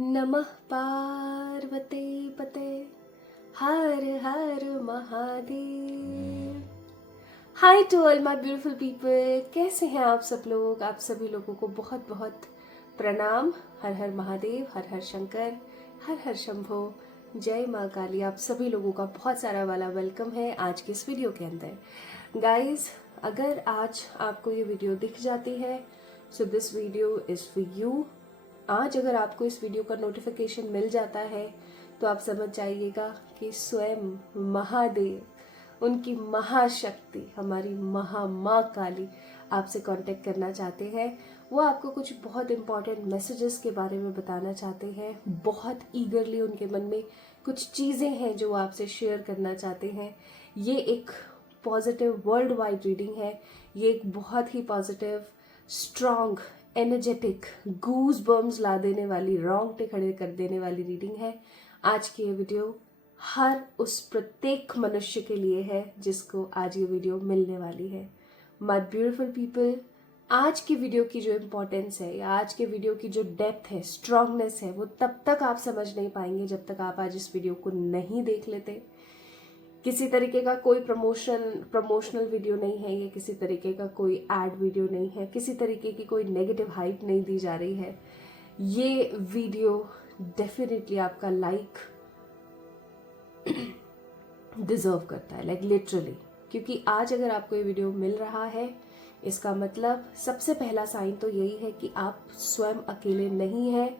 नमः पार्वते पते हर हर Mahadev. Hi to all my beautiful people, कैसे हैं आप सब लोग। आप सभी लोगों को बहुत बहुत प्रणाम। हर हर महादेव, हर हर शंकर, हर हर शंभो, जय माँ काली। आप सभी लोगों का बहुत सारा वाला वेलकम है आज के इस वीडियो के अंदर। गाइज, अगर आज आपको ये वीडियो दिख जाती है so this video is for you. आज अगर आपको इस वीडियो का नोटिफिकेशन मिल जाता है तो आप समझ जाइएगा कि स्वयं महादेव, उनकी महाशक्ति, हमारी माँ काली आपसे कांटेक्ट करना चाहते हैं। वो आपको कुछ बहुत इंपॉर्टेंट मैसेजेस के बारे में बताना चाहते हैं। बहुत ईगरली उनके मन में कुछ चीज़ें हैं जो वो आपसे शेयर करना चाहते हैं। ये एक पॉजिटिव वर्ल्ड वाइड रीडिंग है। ये एक बहुत ही positive, strong, energetic, goose bumps ला देने वाली, रोंगटे खड़े कर देने वाली रीडिंग है। आज की ये वीडियो हर उस प्रत्येक मनुष्य के लिए है जिसको आज ये वीडियो मिलने वाली है। माय ब्यूटीफुल पीपल, आज की वीडियो की जो इम्पोर्टेंस है या आज के वीडियो की जो डेप्थ है, स्ट्रांगनेस है, वो तब तक आप समझ नहीं पाएंगे जब तक आप आज इस वीडियो को नहीं देख लेते। किसी तरीके का कोई प्रमोशनल वीडियो नहीं है, ये किसी तरीके का कोई एड वीडियो नहीं है, किसी तरीके की कोई नेगेटिव हाइप नहीं दी जा रही है। ये वीडियो डेफिनेटली आपका लाइक डिजर्व करता है, लाइक लिटरली। क्योंकि आज अगर आपको ये वीडियो मिल रहा है, इसका मतलब सबसे पहला साइन तो यही है कि आप स्वयं अकेले नहीं हैं।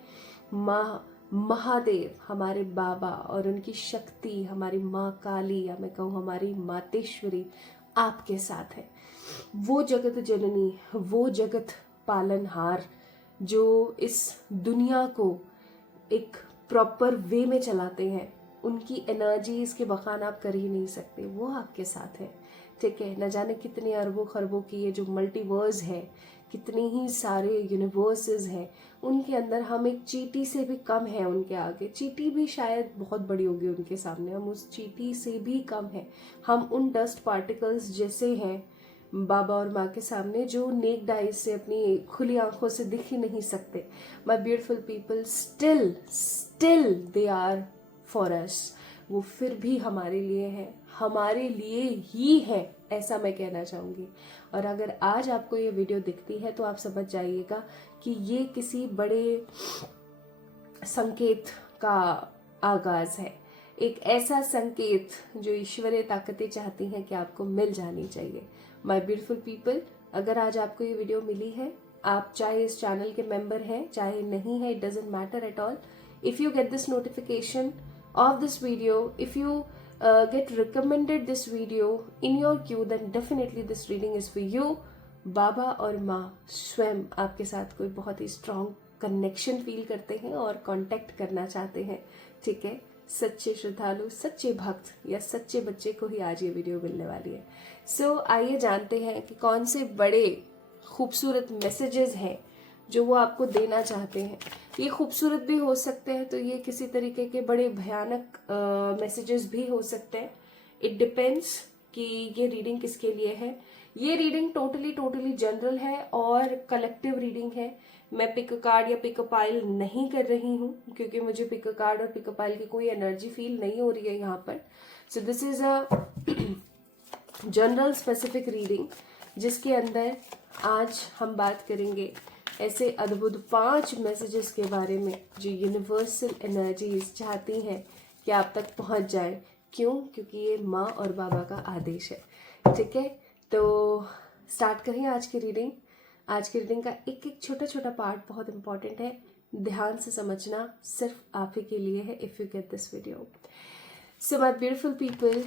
महादेव, हमारे बाबा और उनकी शक्ति, हमारी माँ काली या मैं कहूँ हमारी मातेश्वरी आपके साथ है। वो जगत जननी, वो जगत पालनहार जो इस दुनिया को एक प्रॉपर वे में चलाते हैं, उनकी एनर्जीज के बखान आप कर ही नहीं सकते। वो आपके साथ है, ठीक है। न जाने कितने अरबों खरबों की ये जो मल्टीवर्स है, कितने ही सारे यूनिवर्सेस हैं, उनके अंदर हम एक चींटी से भी कम है उनके आगे। चींटी भी शायद बहुत बड़ी होगी उनके सामने, हम उस चींटी से भी कम है। हम उन डस्ट पार्टिकल्स जैसे हैं बाबा और माँ के सामने, जो नेक्ड आइज से, अपनी खुली आंखों से दिख ही नहीं सकते। My beautiful people, still they are for us. वो फिर भी हमारे लिए है, हमारे लिए ही है, ऐसा मैं कहना चाहूँगी। और अगर आज आपको ये वीडियो दिखती है तो आप समझ जाइएगा कि ये किसी बड़े संकेत का आगाज है। एक ऐसा संकेत जो ईश्वरीय ताकतें चाहती हैं कि आपको मिल जानी चाहिए। माय ब्यूटीफुल पीपल, अगर आज आपको ये वीडियो मिली है, आप चाहे इस चैनल के मेंबर हैं चाहे नहीं है, it doesn't matter at all. If you get this notification of this video, if you get recommended this video in your queue, then definitely this reading is for you. बाबा और माँ स्वयं आपके साथ कोई बहुत ही स्ट्रॉन्ग कनेक्शन फील करते हैं और कांटेक्ट करना चाहते हैं, ठीक है। सच्चे श्रद्धालु, सच्चे भक्त या सच्चे बच्चे को ही आज ये वीडियो मिलने वाली है। सो आइए जानते हैं कि कौन से बड़े खूबसूरत मैसेजेस हैं जो वो आपको देना चाहते हैं। ये खूबसूरत भी हो सकते हैं, तो ये किसी तरीके के बड़े भयानक मैसेजेस भी हो सकते हैं। इट डिपेंड्स कि ये रीडिंग किसके लिए है। ये रीडिंग टोटली जनरल है और कलेक्टिव रीडिंग है। मैं पिक कार्ड या पिक पाइल नहीं कर रही हूँ क्योंकि मुझे पिक कार्ड और पिक पाइल की कोई एनर्जी फील नहीं हो रही है यहाँ पर। So this is a general specific reading जिसके अंदर आज हम बात करेंगे ऐसे अद्भुत 5 मैसेजेस के बारे में जो यूनिवर्सल एनर्जीज चाहती हैं कि आप तक पहुंच जाए। क्यों? क्योंकि ये माँ और बाबा का आदेश है, ठीक है। तो स्टार्ट करें आज की रीडिंग। आज की रीडिंग का एक एक छोटा पार्ट बहुत इंपॉर्टेंट है, ध्यान से समझना सिर्फ आप ही के लिए है। If you get this video, so my beautiful people,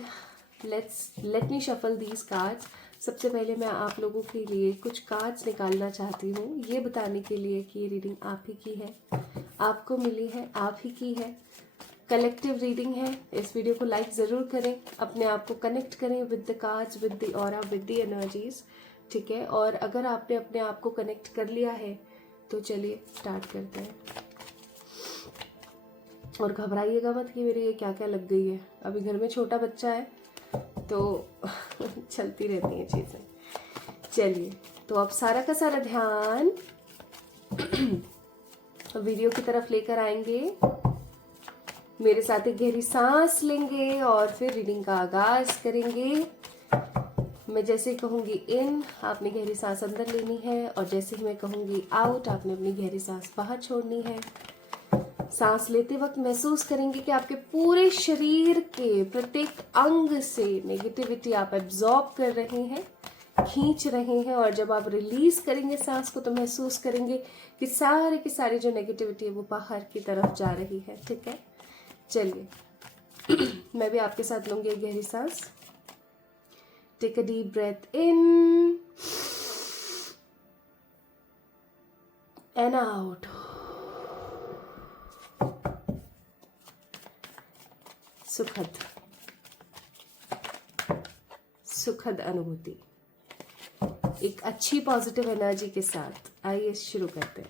let me shuffle these cards. सबसे पहले मैं आप लोगों के लिए कुछ कार्ड्स निकालना चाहती हूँ, ये बताने के लिए कि ये रीडिंग आप ही की है, आपको मिली है, आप ही की है, कलेक्टिव रीडिंग है। इस वीडियो को लाइक ज़रूर करें, अपने आप को कनेक्ट करें with the cards, with the aura, with the energies, ठीक है। और अगर आपने अपने आप को कनेक्ट कर लिया है तो चलिए स्टार्ट करते हैं। और घबराइएगा मत कि मेरी ये क्या क्या लग गई है। अभी घर में छोटा बच्चा है तो चलती रहती हैं चीज़ें। चलिए, तो अब सारा का सारा ध्यान वीडियो की तरफ लेकर आएंगे। मेरे साथ एक गहरी सांस लेंगे और फिर रीडिंग का आगाज करेंगे। मैं जैसे कहूंगी इन, आपने गहरी सांस अंदर लेनी है, और जैसे ही मैं कहूंगी आउट, आपने अपनी गहरी सांस बाहर छोड़नी है। सांस लेते वक्त महसूस करेंगे कि आपके पूरे शरीर के प्रत्येक अंग से नेगेटिविटी आप एब्जॉर्ब कर रहे हैं, खींच रहे हैं, और जब आप रिलीज करेंगे सांस को तो महसूस करेंगे कि सारे की सारी जो नेगेटिविटी है वो बाहर की तरफ जा रही है। ठीक है, चलिए मैं भी आपके साथ लूंगी एक गहरी सांस। Take a deep breath in and out. सुखद अनुभूति, एक अच्छी पॉजिटिव एनर्जी के साथ आइए शुरू करते हैं।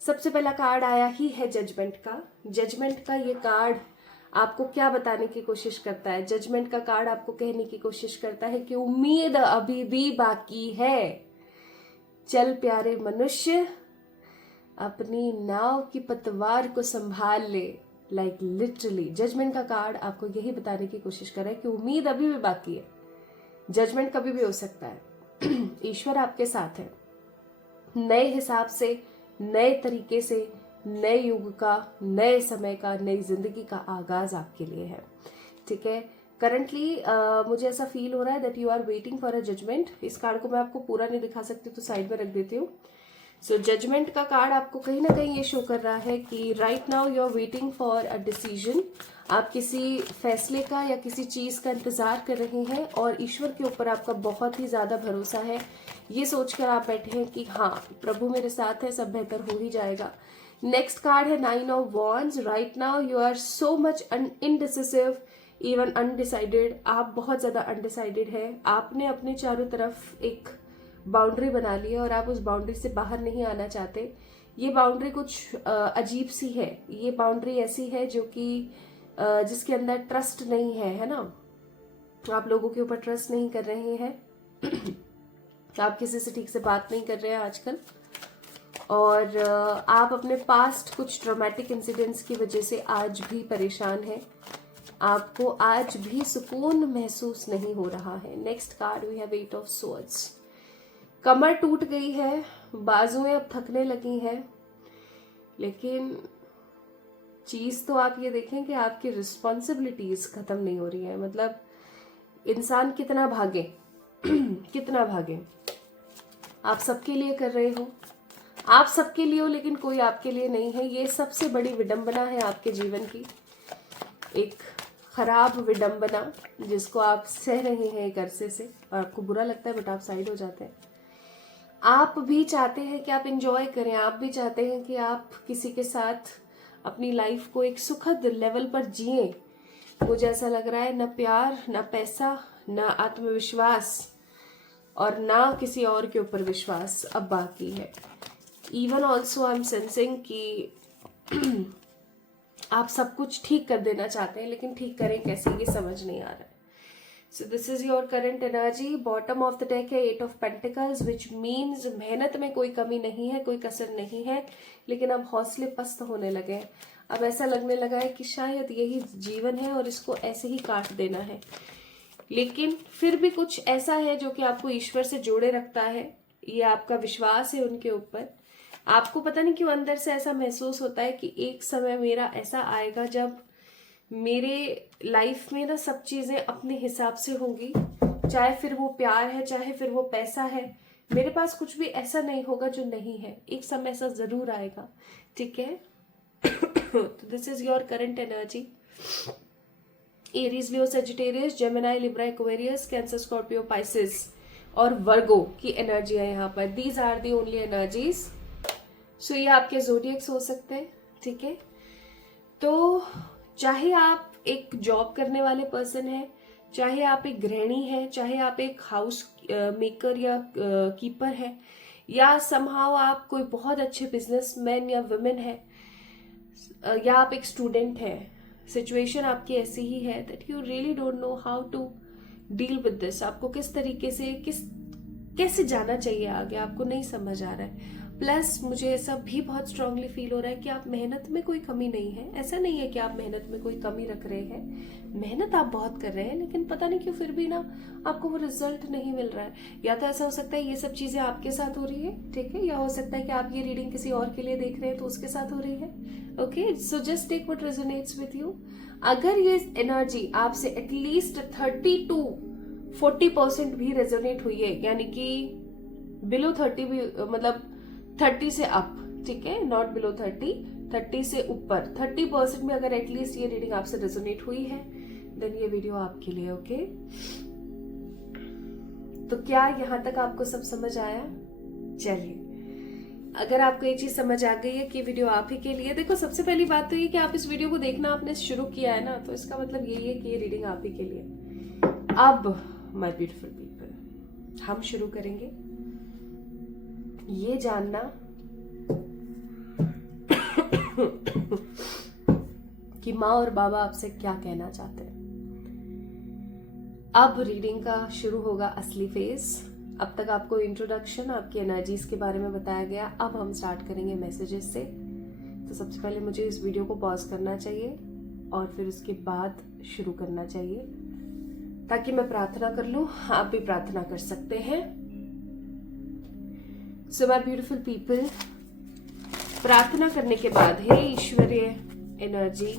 सबसे पहला कार्ड आया ही है जजमेंट का। जजमेंट का ये कार्ड आपको क्या बताने की कोशिश करता है? जजमेंट का कार्ड आपको कहने की कोशिश करता है कि उम्मीद अभी भी बाकी है। चल प्यारे मनुष्य, अपनी नाव की पतवार को संभाल ले। लाइक लिटरली जजमेंट का कार्ड आपको यही बताने की कोशिश कर रहा है कि उम्मीद अभी भी बाकी है। जजमेंट कभी भी हो सकता है। ईश्वर आपके साथ है। नए हिसाब से, नए तरीके से, नए युग का, नए समय का, नई जिंदगी का आगाज आपके लिए है। ठीक है, करंटली मुझे ऐसा फील हो रहा है that you are waiting for a judgment. इस कार्ड को मैं आपको पूरा नहीं दिखा सकती तो साइड में रख देती हूँ। सो जजमेंट का कार्ड आपको कहीं ना कहीं ये शो कर रहा है कि right now you are waiting for a decision. आप किसी फैसले का या किसी चीज का इंतजार कर रहे हैं और ईश्वर के ऊपर आपका बहुत ही ज्यादा भरोसा है। ये सोचकर आप बैठे हैं कि हाँ, प्रभु मेरे साथ है, सब बेहतर हो ही जाएगा। नेक्स्ट कार्ड है 9 of wands. Right now you are so much indecisive, even undecided. आप बहुत ज्यादा अनडिसाइडेड है। आपने अपने चारों तरफ एक बाउंड्री बना ली है और आप उस बाउंड्री से बाहर नहीं आना चाहते। ये बाउंड्री कुछ अजीब सी है। ये बाउंड्री ऐसी है जो कि जिसके अंदर ट्रस्ट नहीं है ना? आप लोगों के ऊपर ट्रस्ट नहीं कर रहे हैं। आप किसी से ठीक से बात नहीं कर रहे हैं आजकल, और आप अपने पास्ट कुछ ट्रॉमेटिक इंसिडेंट्स की वजह से आज भी परेशान हैं। आपको आज भी सुकून महसूस नहीं हो रहा है। Next card we have 8 of swords. कमर टूट गई है, बाजुएं अब थकने लगी हैं, लेकिन चीज तो आप ये देखें कि आपकी रिस्पॉन्सिबिलिटीज खत्म नहीं हो रही है। मतलब इंसान कितना भागे कितना भागे। आप सबके लिए कर रहे हो, आप सबके लिए हो, लेकिन कोई आपके लिए नहीं है। ये सबसे बड़ी विडंबना है आपके जीवन की, एक खराब विडंबना जिसको आप सह रहे हैं एक अरसे से, और आपको बुरा लगता है बट आप साइड हो जाते हैं। आप भी चाहते हैं कि आप इंजॉय करें, आप भी चाहते हैं कि आप किसी के साथ अपनी लाइफ को एक सुखद लेवल पर जिए। मुझे ऐसा लग रहा है न प्यार, न पैसा, न आत्मविश्वास, और ना किसी और के ऊपर विश्वास अब बाकी है। Even also I am sensing कि आप सब कुछ ठीक कर देना चाहते हैं, लेकिन ठीक करें कैसे ये समझ नहीं आ रहा है। So this is your current energy. Bottom of the deck है 8 ऑफ पेंटिकल्स, विच मीन्स मेहनत में कोई कमी नहीं है, कोई कसर नहीं है, लेकिन अब हौसले पस्त होने लगे हैं। अब ऐसा लगने लगा है कि शायद यही जीवन है और इसको ऐसे ही काट देना है। लेकिन फिर भी कुछ ऐसा है जो कि आपको ईश्वर से जोड़े रखता है। ये आपका विश्वास है उनके ऊपर। आपको पता नहीं क्यों अंदर से ऐसा महसूस होता है कि एक समय मेरा ऐसा आएगा जब मेरे लाइफ में ना सब चीजें अपने हिसाब से होंगी, चाहे फिर वो प्यार है, चाहे फिर वो पैसा है। मेरे पास कुछ भी ऐसा नहीं होगा जो नहीं है। एक समय ऐसा जरूर आएगा। ठीक है, तो this is your current energy. Aries, Leo, Sagittarius, Gemini, Libra, Aquarius, Cancer, Scorpio, Pisces और वर्गो की एनर्जी है यहाँ पर। These are the only energies. So ये आपके जोडिएक्स हो सकते हैं। ठीक है, तो चाहे आप एक जॉब करने वाले पर्सन हैं, चाहे आप एक गृहिणी हैं, चाहे आप एक हाउस मेकर या कीपर हैं, या समहाउ आप कोई बहुत अच्छे बिजनेसमैन या वुमेन है, या आप एक स्टूडेंट हैं, सिचुएशन आपकी ऐसी ही है that you really don't know how to deal with this. आपको किस तरीके से कैसे जाना चाहिए आगे, आपको नहीं समझ आ रहा है। प्लस मुझे ऐसा भी बहुत स्ट्रांगली फील हो रहा है कि आप मेहनत में कोई कमी नहीं है। ऐसा नहीं है कि आप मेहनत में कोई कमी रख रहे हैं, मेहनत आप बहुत कर रहे हैं, लेकिन पता नहीं क्यों फिर भी ना आपको वो रिजल्ट नहीं मिल रहा है। या तो ऐसा हो सकता है ये सब चीजें आपके साथ हो रही है, ठीक है, या हो सकता है कि आप ये रीडिंग किसी और के लिए देख रहे हैं तो उसके साथ हो रही है। Okay, so just take what resonates with you. अगर ये एनर्जी आपसे एटलीस्ट 30 to 40% भी रेजोनेट हुई है, यानी कि बिलो 30 भी, मतलब 30 से अप, ठीक है, नॉट बिलो 30 से ऊपर 30% में अगर एटलीस्ट ये रीडिंग आपसे रेजोनेट हुई है, देन ये वीडियो आपके लिए। ओके, तो क्या यहां तक आपको सब समझ आया? चलिए, अगर आपको ये चीज समझ आ गई है कि वीडियो आप ही के लिए, देखो सबसे पहली बात तो ये कि आप इस वीडियो को देखना आपने शुरू किया है ना, तो इसका मतलब यही है कि ये रीडिंग आप ही के लिए। अब माय ब्यूटीफुल पीपल, हम शुरू करेंगे ये जानना कि माँ और बाबा आपसे क्या कहना चाहते हैं। अब रीडिंग का शुरू होगा असली फेज। अब तक आपको इंट्रोडक्शन, आपकी एनर्जीज के बारे में बताया गया। अब हम स्टार्ट करेंगे मैसेजेस से। तो सबसे पहले मुझे इस वीडियो को पॉज करना चाहिए और फिर उसके बाद शुरू करना चाहिए, ताकि मैं प्रार्थना कर लूं। आप भी प्रार्थना कर सकते हैं। सो माय ब्यूटीफुल पीपल, प्रार्थना करने के बाद, हे ईश्वरीय एनर्जी,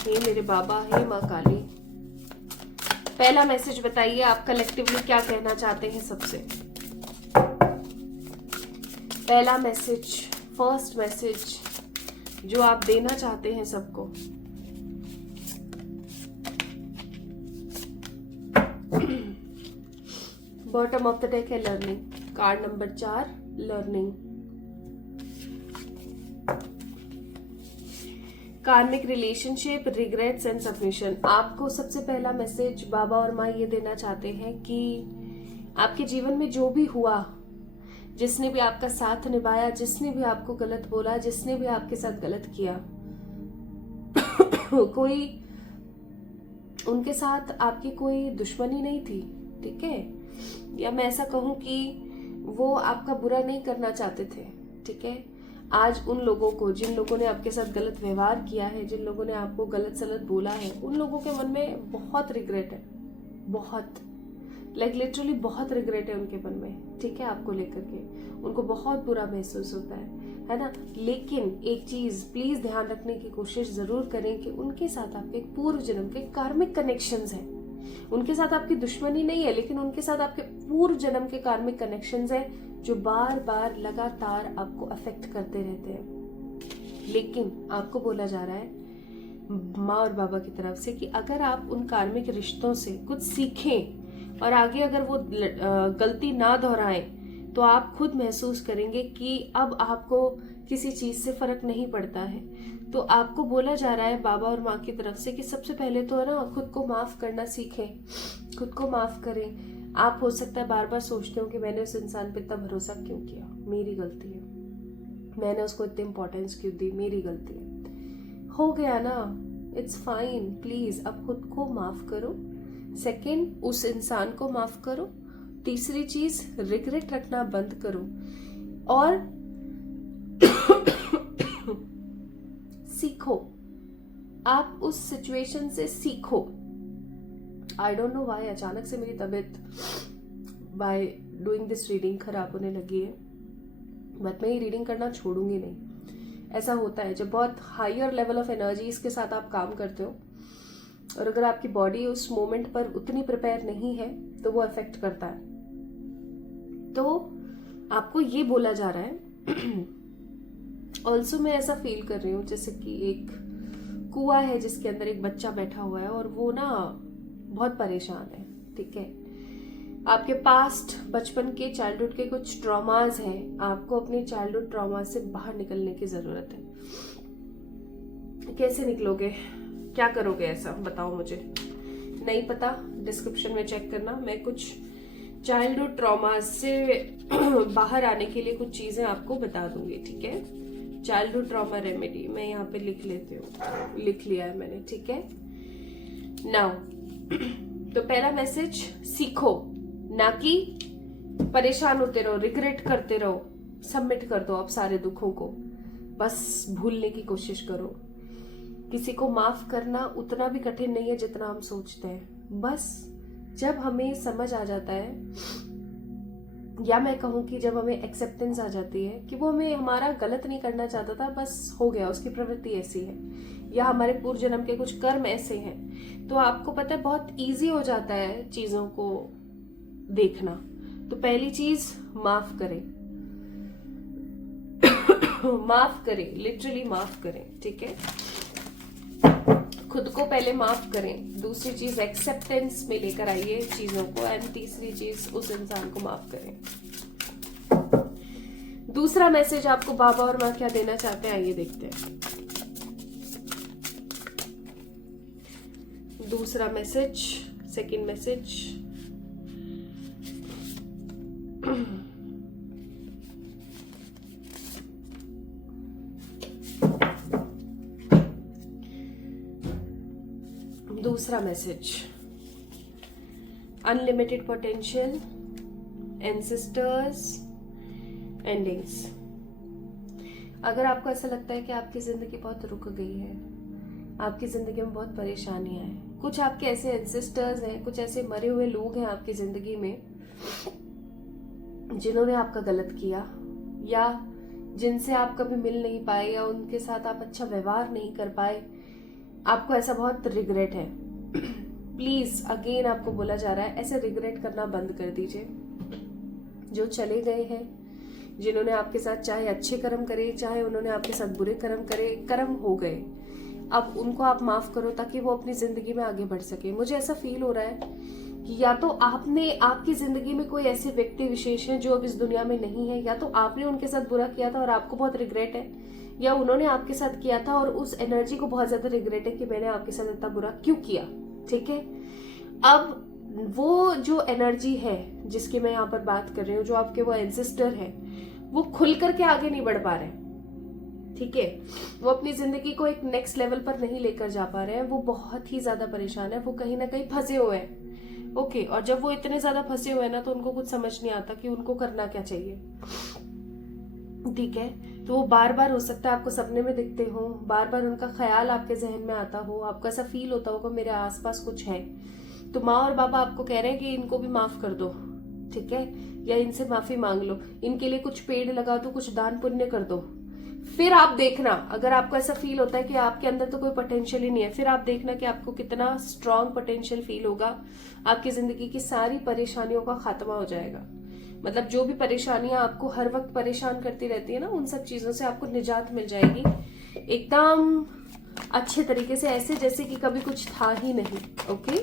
हे मेरे बाबा, हे माँ काली, पहला मैसेज बताइए आप कलेक्टिवली क्या कहना चाहते हैं सबसे। पहला मैसेज, फर्स्ट मैसेज जो आप देना चाहते हैं सबको। बॉटम ऑफ द डेक है लर्निंग, कार्ड नंबर 4, लर्निंग। कार्मिक रिलेशनशिप, रिग्रेट्स एंड सबमिशन। आपको सबसे पहला मैसेज बाबा और माँ ये देना चाहते हैं कि आपके जीवन में जो भी हुआ, जिसने भी आपका साथ निभाया, जिसने भी आपको गलत बोला, जिसने भी आपके साथ गलत किया, कोई उनके साथ आपकी कोई दुश्मनी नहीं थी, ठीक है, या मैं ऐसा कहूं कि वो आपका बुरा नहीं करना चाहते थे, ठीक है। आज उन लोगों को, जिन लोगों ने आपके साथ गलत व्यवहार किया है, जिन लोगों ने आपको गलत सलत बोला है, उन लोगों के मन में बहुत रिग्रेट है, बहुत, लाइक लिटरली बहुत रिग्रेट है उनके मन में, ठीक है, आपको लेकर के उनको बहुत बुरा महसूस होता है ना। लेकिन एक चीज प्लीज ध्यान रखने की कोशिश जरूर करें कि उनके साथ आपके पूर्व जन्म के कार्मिक कनेक्शंस हैं। उनके साथ आपकी दुश्मनी नहीं है, लेकिन उनके साथ आपके पूर्व जन्म के कार्मिक कनेक्शंस हैं जो बार बार लगातार आपको अफेक्ट करते रहते हैं। लेकिन आपको बोला जा रहा है माँ और बाबा की तरफ से कि अगर आप उन कार्मिक रिश्तों से कुछ सीखें और आगे अगर वो गलती ना दोहराएं, तो आप खुद महसूस करेंगे कि अब आपको किसी चीज से फर्क नहीं पड़ता है। तो आपको बोला जा रहा है बाबा और माँ की तरफ से कि सबसे पहले तो है ना, खुद को माफ करना सीखें, खुद को माफ करें। आप हो सकता है बार बार सोचते हो कि मैंने उस इंसान पे इतना भरोसा क्यों किया, मेरी गलती है, मैंने उसको इतनी इंपॉर्टेंस क्यों दी, मेरी गलती है। हो गया ना, इट्स फाइन, प्लीज अब खुद को माफ करो। सेकंड, उस इंसान को माफ करो। तीसरी चीज, रिग्रेट रखना बंद करो और सीखो। आप उस सिचुएशन से सीखो। आई डोंट नो व्हाई अचानक से मेरी तबीयत बाय डूइंग दिस रीडिंग खराब होने लगी है, बट मैं ये रीडिंग करना छोड़ूंगी नहीं। ऐसा होता है जब बहुत हायर लेवल ऑफ एनर्जीज के साथ आप काम करते हो और अगर आपकी बॉडी उस मोमेंट पर उतनी प्रिपेयर नहीं है तो वो अफेक्ट करता है। तो आपको ये बोला जा रहा है। ऑल्सो मैं ऐसा फील कर रही हूँ जैसे कि एक कुआं है जिसके अंदर एक बच्चा बैठा हुआ है और वो ना बहुत परेशान है, ठीक है। आपके पास्ट, बचपन के, चाइल्डहुड के कुछ ट्रॉमास हैं। आपको अपने चाइल्डहुड ट्रॉमा से बाहर निकलने की जरूरत है। कैसे निकलोगे, क्या करोगे, ऐसा बताओ मुझे। नहीं पता, डिस्क्रिप्शन में चेक करना। मैं कुछ चाइल्डहुड ट्रॉमा से बाहर आने के लिए कुछ चीजें आपको बता दूंगी, ठीक है। चाइल्डहुड ट्रॉमा रेमेडी मैं यहाँ पे लिख लेती हूँ, लिख लिया है मैंने, ठीक है। नाउ तो पहला मैसेज, सीखो, ना कि परेशान होते रहो, रिग्रेट करते रहो। सबमिट कर दो आप सारे दुखों को, बस भूलने की कोशिश करो। किसी को माफ करना उतना भी कठिन नहीं है जितना हम सोचते हैं। बस जब हमें समझ आ जाता है, या मैं कहूँ कि जब हमें एक्सेप्टेंस आ जाती है कि वो हमें हमारा गलत नहीं करना चाहता था, बस हो गया, उसकी प्रवृत्ति ऐसी है, या हमारे पूर्व जन्म के कुछ कर्म ऐसे हैं, तो आपको पता है बहुत इजी हो जाता है चीजों को देखना। तो पहली चीज, माफ करें। माफ करें, लिटरली माफ करें, ठीक है। खुद को पहले माफ करें। दूसरी चीज, एक्सेप्टेंस में लेकर आइए चीजों को। एंड तीसरी चीज, उस इंसान को माफ करें। दूसरा मैसेज आपको बाबा और माँ क्या देना चाहते हैं, आइए देखते हैं। दूसरा मैसेज, सेकंड मैसेज। दूसरा message, unlimited potential, ancestors, endings. अगर आपको ऐसा लगता है कि आपकी जिंदगी बहुत रुक गई है, आपकी जिंदगी में बहुत परेशानियां हैं, कुछ आपके ऐसे एंसेस्टर्स हैं, कुछ ऐसे मरे हुए लोग हैं आपकी जिंदगी में जिन्होंने आपका गलत किया, या जिनसे आप कभी मिल नहीं पाए, या उनके साथ आप अच्छा व्यवहार नहीं कर पाए, आपको ऐसा बहुत रिग्रेट है। प्लीज अगेन आपको बोला जा रहा है, ऐसे रिग्रेट करना बंद कर दीजिए। जो चले गए हैं, जिन्होंने आपके साथ चाहे अच्छे कर्म करे, चाहे उन्होंने आपके साथ बुरे कर्म करे, कर्म हो गए, अब उनको आप माफ करो ताकि वो अपनी जिंदगी में आगे बढ़ सके। मुझे ऐसा फील हो रहा है कि या तो आपकी जिंदगी में कोई ऐसे व्यक्ति विशेष हैं जो अब इस दुनिया में नहीं है, या तो आपने उनके साथ बुरा किया था और आपको बहुत रिग्रेट है, या उन्होंने आपके साथ किया था और उस एनर्जी को बहुत ज्यादा रिग्रेट है कि मैंने आपके साथ इतना बुरा क्यों किया। ठीक है, अब वो जो एनर्जी है जिसकी मैं यहाँ पर बात कर रही हूँ, जो आपके वो एंसेस्टर है, वो खुल करके आगे नहीं बढ़ पा रहे हैं। ठीक है, वो अपनी जिंदगी को एक नेक्स्ट लेवल पर नहीं लेकर जा पा रहे हैं, वो बहुत ही ज्यादा परेशान है, वो कहीं ना कहीं फंसे हुए हैं। ओके, और जब वो इतने ज्यादा फंसे हुए हैं ना, तो उनको कुछ समझ नहीं आता कि उनको करना क्या चाहिए। ठीक है, तो वो बार बार हो सकता है आपको सपने में दिखते हो, बार बार उनका ख्याल आपके जहन में आता हो, आपको ऐसा फील होता होगा मेरे आसपास कुछ है, तो माँ और बाबा आपको कह रहे हैं कि इनको भी माफ कर दो। ठीक है, या इनसे माफी मांग लो, इनके लिए कुछ पेड़ लगा दो, कुछ दान पुण्य कर दो। फिर आप देखना, अगर आपको ऐसा फील होता है कि आपके अंदर तो कोई पोटेंशियल ही नहीं है, फिर आप देखना कि आपको कितना स्ट्रांग पोटेंशियल फील होगा, आपकी जिंदगी की सारी परेशानियों का खात्मा हो जाएगा। मतलब जो भी परेशानियां आपको हर वक्त परेशान करती रहती है ना, उन सब चीजों से आपको निजात मिल जाएगी एकदम अच्छे तरीके से, ऐसे जैसे कि कभी कुछ था ही नहीं। ओके,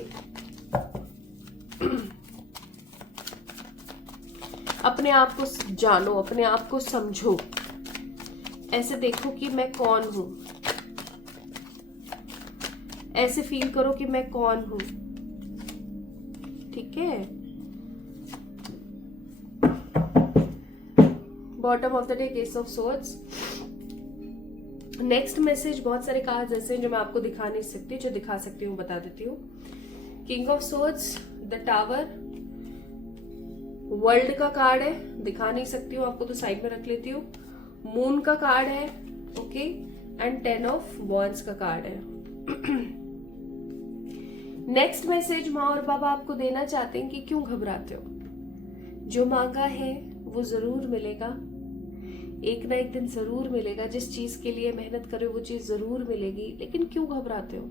अपने आप को जानो, अपने आप को समझो, ऐसे देखो कि मैं कौन हूं, ऐसे फील करो कि मैं कौन हूं। ठीक है, bottom of the day, case of swords. Next message, बहुत सारे कार्ड्स ऐसे हैं जो मैं आपको दिखा नहीं सकती, जो दिखा सकती हूँ बता देती हूँ। King of swords, the tower, world का कार्ड है, दिखा नहीं सकती हूँ आपको तो साइड में रख लेती हूँ। मून का कार्ड है, ओके, एंड 10 ऑफ वॉन्ड्स का कार्ड है। नेक्स्ट मैसेज माँ और बाबा आपको देना चाहते हैं कि क्यों घबराते हो, जो मांगा है वो जरूर मिलेगा, एक ना एक दिन जरूर मिलेगा। जिस चीज के लिए मेहनत करो वो चीज जरूर मिलेगी, लेकिन क्यों घबराते हो,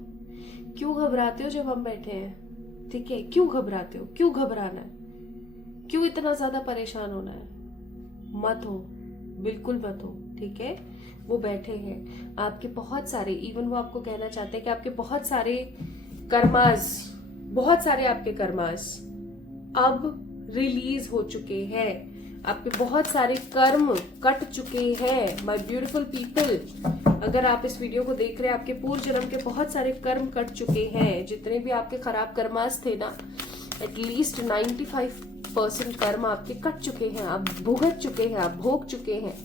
क्यों घबराते हो जब हम बैठे हैं। ठीक है, क्यों घबराते हो, क्यों घबराना है, क्यों इतना ज्यादा परेशान होना है। मत हो, बिल्कुल मत हो। ठीक है, वो बैठे हैं, आपके बहुत सारे, इवन वो आपको कहना चाहते हैं कि आपके बहुत सारे कर्मास, बहुत सारे आपके कर्मास अब रिलीज हो चुके हैं, आपके बहुत सारे कर्म कट चुके हैं। माय ब्यूटीफुल पीपल, अगर आप इस वीडियो को देख रहे हैं, आपके पूर्व जन्म के बहुत सारे कर्म कट चुके हैं। जितने भी आपके खराब कर्मास थे ना, एटलीस्ट 95% कर्म आपके कट चुके हैं, आप भुगत चुके हैं, आप भोग चुके हैं।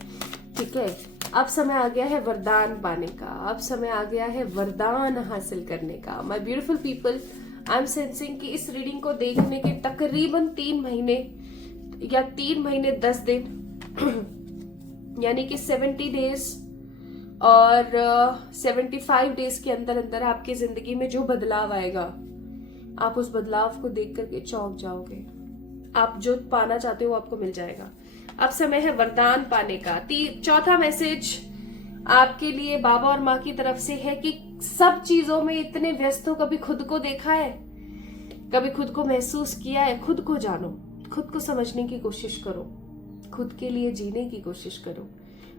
ठीक है, अब समय आ गया है वरदान पाने का, अब समय आ गया है वरदान हासिल करने का। My beautiful people, I am sensing कि इस रीडिंग को देखने के तकरीबन 3 महीने या 3 महीने 10 दिन यानी कि 70 डेज और 75 डेज के अंदर अंदर आपकी जिंदगी में जो बदलाव आएगा, आप उस बदलाव को देख करके चौंक जाओगे। आप जो पाना चाहते हो वो आपको मिल जाएगा। अब समय है वरदान पाने का। चौथा मैसेज आपके लिए बाबा और माँ की तरफ से है कि सब चीजों में इतने व्यस्त हो, कभी खुद को देखा है, कभी खुद को महसूस किया है? खुद को जानो, खुद को समझने की कोशिश करो, खुद के लिए जीने की कोशिश करो,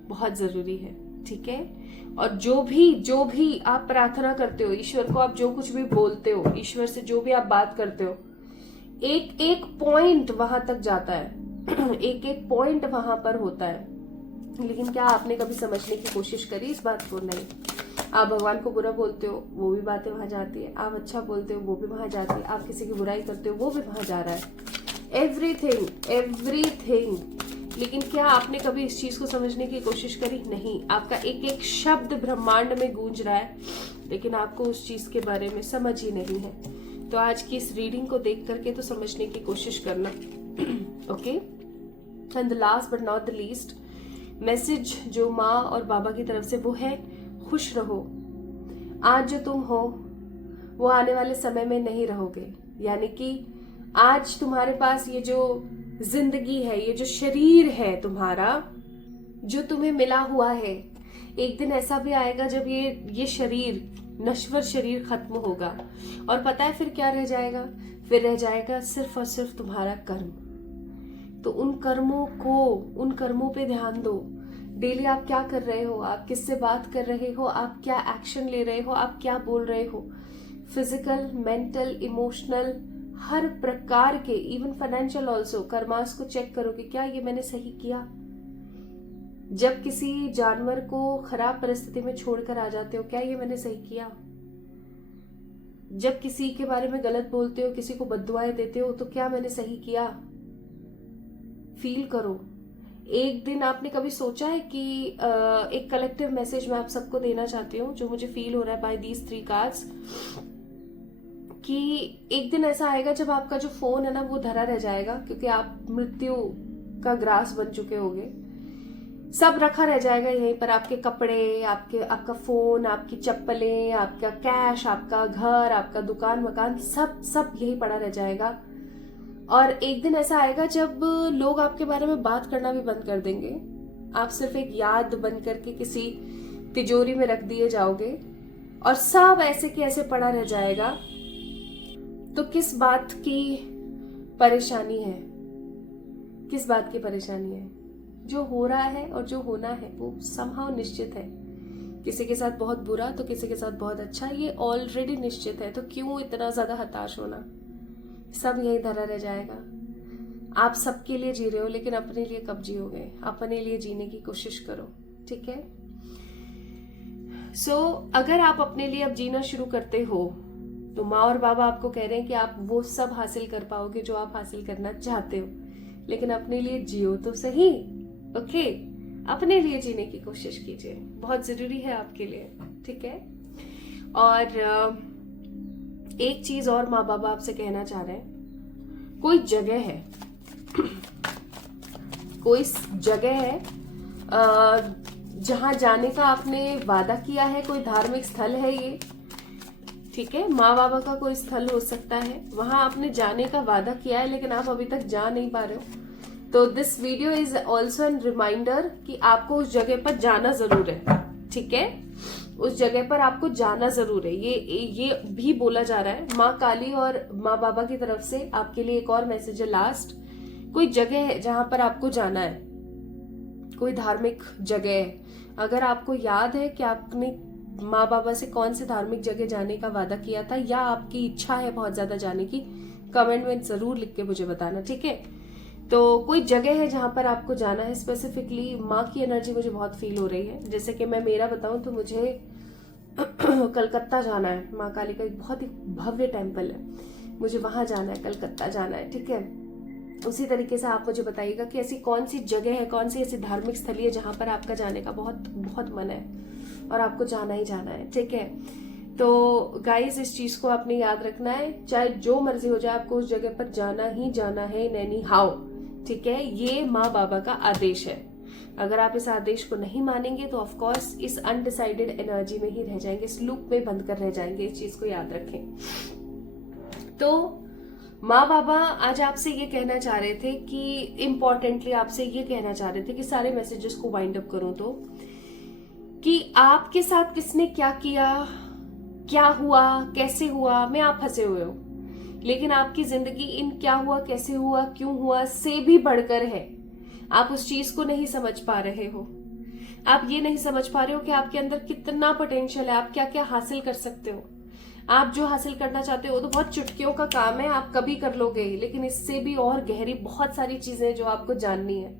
बहुत जरूरी है, ठीक है। और जो भी आप प्रार्थना करते हो ईश्वर को, आप जो कुछ भी बोलते हो ईश्वर से, जो भी आप बात करते हो, एक एक पॉइंट वहां तक जाता है, एक एक पॉइंट वहां पर होता है। लेकिन क्या आपने कभी समझने की कोशिश करी इस बात को? नहीं। आप भगवान को बुरा बोलते हो, वो भी बातें वहां जाती है। आप अच्छा बोलते हो, वो भी वहां जाती है। आप किसी की बुराई करते हो, वो भी वहां जा रहा है। एवरीथिंग। लेकिन क्या आपने कभी इस चीज को समझने की कोशिश करी? नहीं। आपका एक एक शब्द ब्रह्मांड में गूंज रहा है, लेकिन आपको उस चीज के बारे में समझ ही नहीं है। तो आज की इस रीडिंग को देख करके तो समझने की कोशिश करना। Okay. And the last but not the least message जो माँ और बाबा की तरफ से, वो है खुश रहो। आज जो तुम हो वो आने वाले समय में नहीं रहोगे। यानी कि आज तुम्हारे पास ये जो जिंदगी है, ये जो शरीर है तुम्हारा, जो तुम्हें मिला हुआ है, एक दिन ऐसा भी आएगा जब ये शरीर, नश्वर शरीर खत्म होगा। और पता है फिर क्या रह जाएगा? फिर रह जाएगा सिर्फ और सिर्फ तुम्हारा कर्म। तो उन कर्मों पे ध्यान दो। डेली आप क्या कर रहे हो, आप किससे बात कर रहे हो, आप क्या एक्शन ले रहे हो, आप क्या बोल रहे हो, फिजिकल, मेंटल, इमोशनल, हर प्रकार के, इवन फाइनेंशियल ऑल्सो। कर्मास को चेक करो कि क्या ये मैंने सही किया। जब किसी जानवर को खराब परिस्थिति में छोड़कर आ जाते हो, क्या ये मैंने सही किया। जब किसी के बारे में गलत बोलते हो, किसी को बद्दुआएं देते हो, तो क्या मैंने सही किया। फील करो। एक दिन आपने कभी सोचा है कि एक कलेक्टिव मैसेज मैं आप सबको देना चाहती हूँ, जो मुझे फील हो रहा है बाय दीज 3 कार्ड्स, कि एक दिन ऐसा आएगा जब आपका जो फोन है ना वो धरा रह जाएगा, क्योंकि आप मृत्यु का ग्रास बन चुके होगे। सब रखा रह जाएगा यहीं पर, आपके कपड़े, आपका फोन, आपकी चप्पलें, आपका कैश, आपका घर, आपका दुकान मकान, सब यही पड़ा रह जाएगा। और एक दिन ऐसा आएगा जब लोग आपके बारे में बात करना भी बंद कर देंगे। आप सिर्फ एक याद बन करके किसी तिजोरी में रख दिए जाओगे और सब ऐसे के ऐसे पड़ा रह जाएगा। तो किस बात की परेशानी है? किस बात की परेशानी है? जो हो रहा है और जो होना है वो समहाउ निश्चित है। किसी के साथ बहुत बुरा तो किसी के साथ बहुत अच्छा, ये ऑलरेडी निश्चित है। तो क्यों इतना ज्यादा हताश होना? सब यही धरा रह जाएगा। आप सबके लिए जी रहे हो, लेकिन अपने लिए कब जियोगे? अपने लिए जीने की कोशिश करो, ठीक है। अगर आप अपने लिए अब जीना शुरू करते हो, तो माँ और बाबा आपको कह रहे हैं कि आप वो सब हासिल कर पाओगे जो आप हासिल करना चाहते हो, लेकिन अपने लिए जियो तो सही। ओके, अपने लिए जीने की कोशिश कीजिए, बहुत जरूरी है आपके लिए, ठीक है। और एक चीज और माँ बाबा आपसे कहना चाह रहे हैं, कोई जगह है जहां जाने का आपने वादा किया है, कोई धार्मिक स्थल है ये, ठीक है। माँ बाबा का कोई स्थल हो सकता है, वहां आपने जाने का वादा किया है लेकिन आप अभी तक जा नहीं पा रहे हो। तो this video is also an reminder कि आपको उस जगह पर जाना जरूर है, ठीक है। उस जगह पर आपको जाना जरूर है। ये भी बोला जा रहा है माँ काली और माँ बाबा की तरफ से आपके लिए। एक और मैसेज है लास्ट, कोई जगह है जहां पर आपको जाना है, कोई धार्मिक जगह है। अगर आपको याद है कि आपने माँ बाबा से कौन से धार्मिक जगह जाने का वादा किया था, या आपकी इच्छा है बहुत ज्यादा जाने की, कमेंट में जरूर लिख के मुझे बताना, ठीक है। तो कोई जगह है जहां पर आपको जाना है। स्पेसिफिकली माँ की एनर्जी मुझे बहुत फील हो रही है। जैसे कि मैं मेरा बताऊं तो मुझे कलकत्ता जाना है। माँ काली का एक बहुत ही भव्य टेम्पल है, मुझे वहां जाना है, कलकत्ता जाना है, ठीक है। उसी तरीके से आप मुझे बताइएगा कि ऐसी कौन सी जगह है, कौन सी ऐसी धार्मिक स्थली है जहां पर आपका जाने का बहुत बहुत मन है और आपको जाना ही जाना है, ठीक है। तो गाइस, इस चीज को आपने याद रखना है, चाहे जो मर्जी हो जाए, आपको उस जगह पर जाना ही जाना है, नैनी हाउ, ठीक है। ये माँ बाबा का आदेश है। अगर आप इस आदेश को नहीं मानेंगे तो ऑफ कोर्स इस अनडिसाइडेड एनर्जी में ही रह जाएंगे, इस लूप में बंद कर रह जाएंगे। इस चीज को याद रखें। तो माँ बाबा आज आपसे ये कहना चाह रहे थे कि इम्पोर्टेंटली आपसे ये कहना चाह रहे थे कि सारे मैसेजेस को वाइंड अप करूं तो कि आपके साथ किसने क्या किया, क्या हुआ, कैसे हुआ, में आप फंसे हुए हो, लेकिन आपकी जिंदगी इन क्या हुआ, कैसे हुआ, क्यों हुआ से भी बढ़कर है। आप उस चीज को नहीं समझ पा रहे हो। आप ये नहीं समझ पा रहे हो कि आपके अंदर कितना पोटेंशियल है, आप क्या क्या हासिल कर सकते हो। आप जो हासिल करना चाहते हो तो बहुत चुटकियों का काम है, आप कभी कर लोगे, लेकिन इससे भी और गहरी बहुत सारी चीजें जो आपको जाननी है।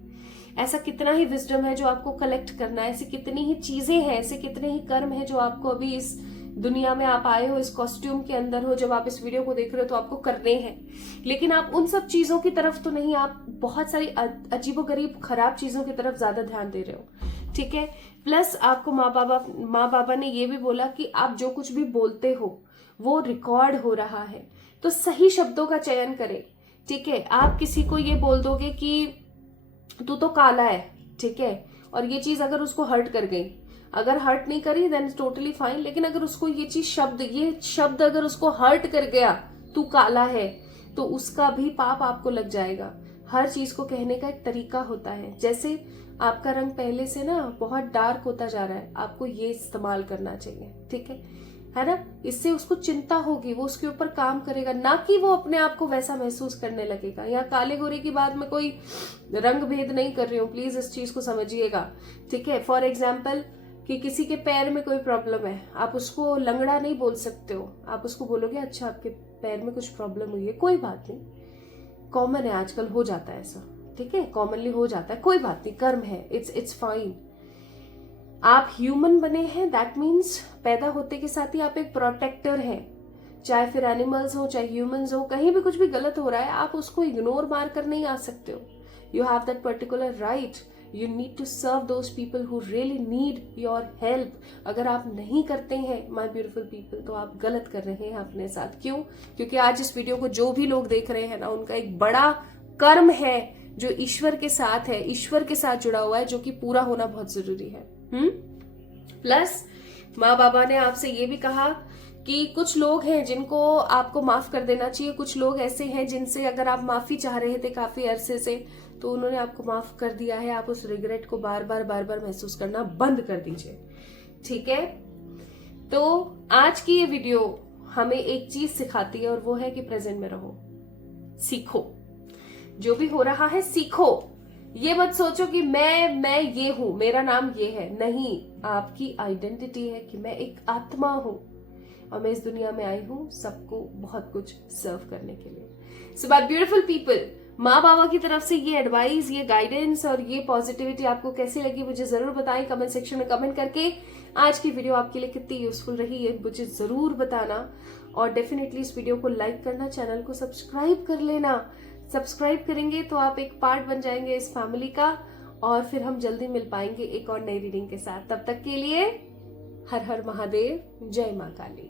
ऐसा कितना ही विजडम है जो आपको कलेक्ट करना है, ऐसी कितनी ही चीजें हैं, ऐसे कितने ही कर्म है जो आपको अभी इस दुनिया में आप आए हो, इस कॉस्ट्यूम के अंदर हो, जब आप इस वीडियो को देख रहे हो तो आपको करने हैं। लेकिन आप उन सब चीजों की तरफ तो नहीं, आप बहुत सारी अजीबोगरीब खराब चीजों की तरफ ज्यादा ध्यान दे रहे हो। ठीक है। प्लस आपको माँ बाबा ने ये भी बोला कि आप जो कुछ भी बोलते हो वो रिकॉर्ड हो रहा है, तो सही शब्दों का चयन करें। ठीक है। आप किसी को ये बोल दोगे कि तू तो काला है, ठीक है, और ये चीज अगर उसको हर्ट कर गई, अगर हर्ट नहीं करी देन टोटली फाइन, लेकिन अगर उसको ये शब्द अगर उसको हर्ट कर गया, तू काला है, तो उसका भी पाप आपको लग जाएगा। हर चीज को कहने का एक तरीका होता है। जैसे आपका रंग पहले से ना बहुत डार्क होता जा रहा है, आपको ये इस्तेमाल करना चाहिए। ठीक है ना। इससे उसको चिंता होगी, वो उसके ऊपर काम करेगा, ना कि वो अपने आप को वैसा महसूस करने लगेगा। यहाँ काले गोरे की बात में कोई रंग भेद नहीं कर रही हूँ, प्लीज इस चीज को समझिएगा। ठीक है। फॉर एग्जाम्पल कि किसी के पैर में कोई प्रॉब्लम है, आप उसको लंगड़ा नहीं बोल सकते हो, आप उसको बोलोगे अच्छा आपके पैर में कुछ प्रॉब्लम हुई है, कोई बात नहीं, कॉमन है, आजकल हो जाता है ऐसा। ठीक है। कॉमनली हो जाता है, कोई बात नहीं, कर्म है, इट्स फाइन। आप ह्यूमन बने हैं, दैट मीन्स पैदा होते के साथ ही आप एक प्रोटेक्टर हैं। चाहे फिर एनिमल्स हो चाहे ह्यूमंस हो, कहीं भी कुछ भी गलत हो रहा है आप उसको इग्नोर मार कर नहीं आ सकते हो। You have that particular right. You need to serve those people who really need your help. अगर आप नहीं करते हैं माई ब्यूटिफुल पीपल, तो आप गलत कर रहे हैं अपने साथ। क्यों? क्योंकि आज इस वीडियो को जो भी लोग देख रहे हैं ना, उनका एक बड़ा कर्म है जो ईश्वर के साथ है, ईश्वर के साथ जुड़ा हुआ है, जो कि पूरा होना बहुत जरूरी है। प्लस माँ बाबा ने आपसे ये भी कहा कि कुछ लोग हैं जिनको आपको माफ कर देना चाहिए। कुछ लोग ऐसे हैं जिनसे अगर आप माफी चाह रहे थे काफी अरसे से, तो उन्होंने आपको माफ कर दिया है। आप उस रिग्रेट को बार बार महसूस करना बंद कर दीजिए। ठीक है। तो आज की ये वीडियो हमें एक चीज सिखाती है, और वो है कि प्रेजेंट में रहो, सीखो। जो भी हो रहा है सीखो। ये मत सोचो कि मैं ये हूं, मेरा नाम ये है। नहीं, आपकी आइडेंटिटी है कि मैं एक आत्मा हूं और मैं इस दुनिया में आई हूं सबको बहुत कुछ सर्व करने के लिए। सो माय ब्यूटीफुल पीपल, माँ बाबा की तरफ से ये एडवाइस, ये गाइडेंस और ये पॉजिटिविटी आपको कैसी लगी मुझे जरूर बताएं कमेंट सेक्शन में कमेंट करके। आज की वीडियो आपके लिए कितनी यूजफुल रही है मुझे जरूर बताना, और डेफिनेटली इस वीडियो को लाइक करना, चैनल को सब्सक्राइब कर लेना। सब्सक्राइब करेंगे तो आप एक पार्ट बन जाएंगे इस फैमिली का, और फिर हम जल्दी मिल पाएंगे एक और नई रीडिंग के साथ। तब तक के लिए हर हर महादेव, जय मां काली।